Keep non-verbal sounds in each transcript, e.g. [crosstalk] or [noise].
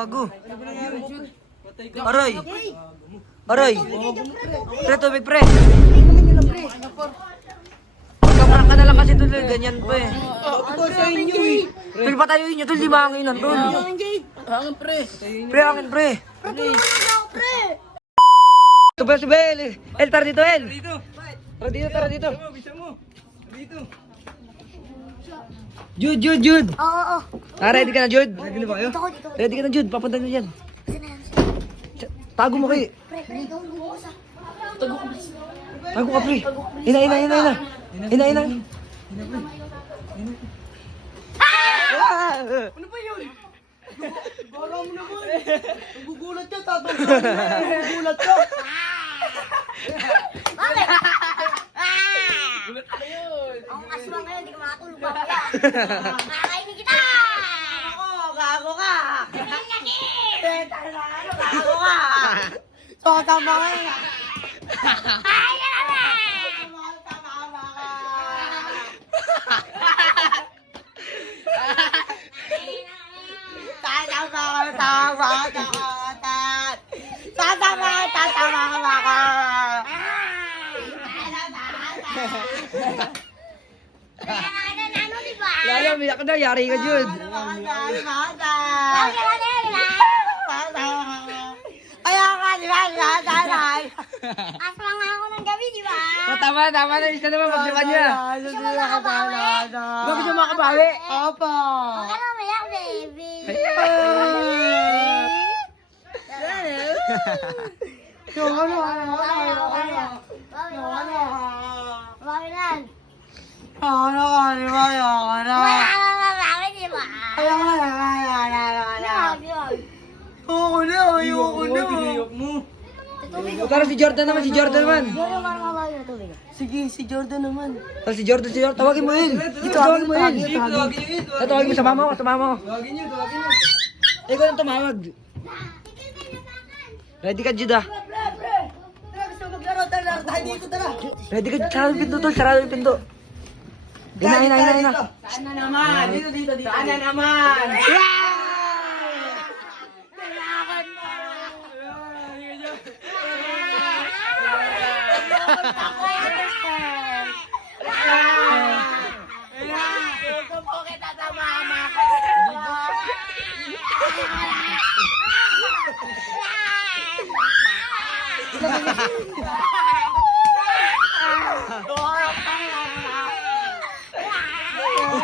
Gago. Aray. Aray. Pre, tubig pre. Pagkaprank ka na lang kasi tol, ganyan pa eh. Ako sa inyo eh. Tol, patayuin nyo tol, di mahanginan tol. Hangin pre. Pre, akin pre. Ito ba si Bel? El, tara dito El. Tara dito, tara dito. Dito. Jude, Jude, Jude. Oo, oo. Ah, ready ka na Jude? Ready na ba kayo? Dito ko, dito. Ready ka na Jude, papunta na dyan. Tago mo kayo. Pre, pre, ikaw lumuwas ah. Tago ka pre. Ina, ina, ina, ina. Ina, ina. Ah! Ano ba yun? Bala mo naman. Nagugulat ka, tatang Nagugulat ka. Bakit? Gulat ka yun. Ang aswang ngayon, di ka [laughs] makatulog ba? Nakakainin kita! Ako, gago ka. Benta na ano, bago ka! So, tama ka yun. Ay, yan na! Tama ka. Tatama ka, tama ka, ka, tatama ka, ka. Ano, di ba? Lalo, umiyak ka na, yari ka Jude. Kaya ka, di ba? Tatay. Aswang nga ako ng gabi, di ba? Oh, tama, tama na. Isa naman, pagdiban niya. Gusto mo makabawi? Ba gusto mo makabawi? Opo. Huwag ka na umiyak, baby. Yung ano, ano, Bawi, ano, bawi, ano. bawi, Yung bawi. ano. Bawi na. Ano ka, di ba? Yung ano. Wala ka na mabawi, di ba? Ayaw ka na, ayaw ka na, ayaw ka na. Yun, yun. Ayoko na, ayoko na. mo. Tubig. Tara, si Jordan naman, si Jordan naman. Sige, si Jordan naman. Si Jordan, si Jordan. Tawagin mo yun. Dito, tawagin mo yun. Tawagin mo sa mama ko, sa mama ko. Tawagin niyo, tawagin niyo. Ikaw ang tumawag. Ready ka, ah. Tara. Ready ka, sarado yung pinto tol, sarado yung pinto. Ina, ina, ina, ina. Saan na naman? Dito, dito, dito. Saan na naman?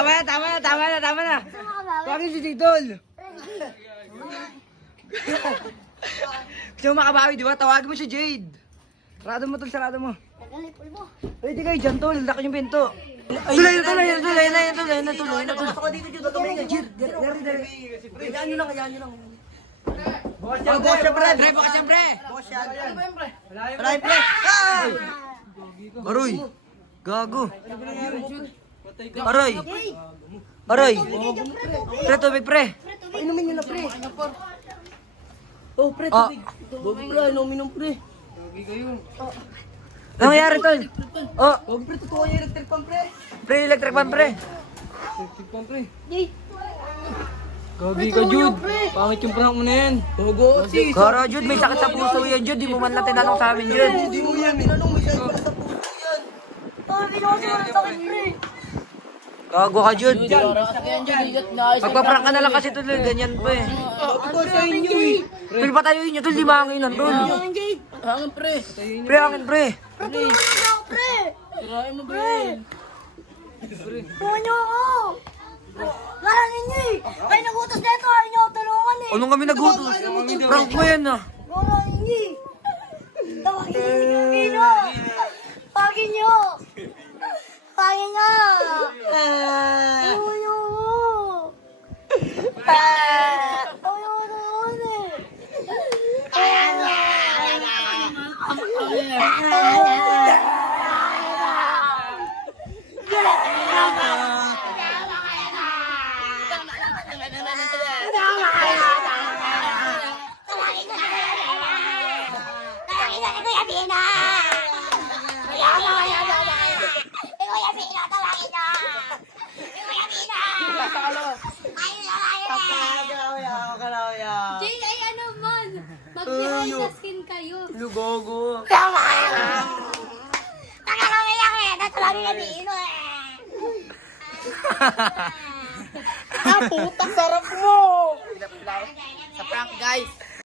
tama na, tama na, tama na, tama na. Tawagin si Tigdol. Gusto mo makabawi, di ba? Tawagin mo si Jade. Sarado mo tol, sarado mo. Ready kayo dyan tol, laki yung pinto. Tuloy na, tuloy na, tuloy na, tuloy na, tuloy na, tuloy na. dito, dito, dito. Jade, dari, dari. Hayaan nyo lang, hayaan nyo lang. Oh, boss siya, pre, pre, boss siya, pre. Boss yan. Wala yung pre. Ay! Aroy. Gago. Aroy. Aroy. Pre, tubig, pre. Inumin nyo na, pre. Oh, pre, Ah. tubig. Tubig, pre. Inumin ng pre. Tubig kayo. Ano nangyari, tol? Oh, Huwag, pre. Totoo yung electric pan, pre. pre, electric fan, pre. Electric pan, pre. Yay. Gagi ka, Jude. Pangit yung prank mo na yan. Gogo, sis. Kara, Jude, may sakit sa puso yan, Jude. Di mo man lang tinanong sa amin, Jude. Hindi mo yan. Tinanong mo para sa puso yan. Oh, binuha mo ng sakit, pre. Gago ka. Naayos. Magpaprank ka na lang kasi, tol. Ganyan pa eh. Ako sa inyo, eh. Tol, patayuin nyo, tol. Di mahanginan, tol. Yung Jade. Hangin, pre. Pre, akin, pre. Pre, tulungan mo ako, pre. Sirain mo, pre. Tulungan niyo ako. Kala ninyo eh. Ay, nagutos na ito. Ayaw niyo ako tulungan eh. Anong kami nagutos? Prank mo yan, ah. Kala ninyo eh. Tawagin niyo si Camilo. Tawagin niyo. Tawagin niyo. Tulungan niyo ako. Tulungan Jay, ay ano man. Mag-behind the scene kayo. Lugogo. Ah, putang sarap mo! Sa prank, guys.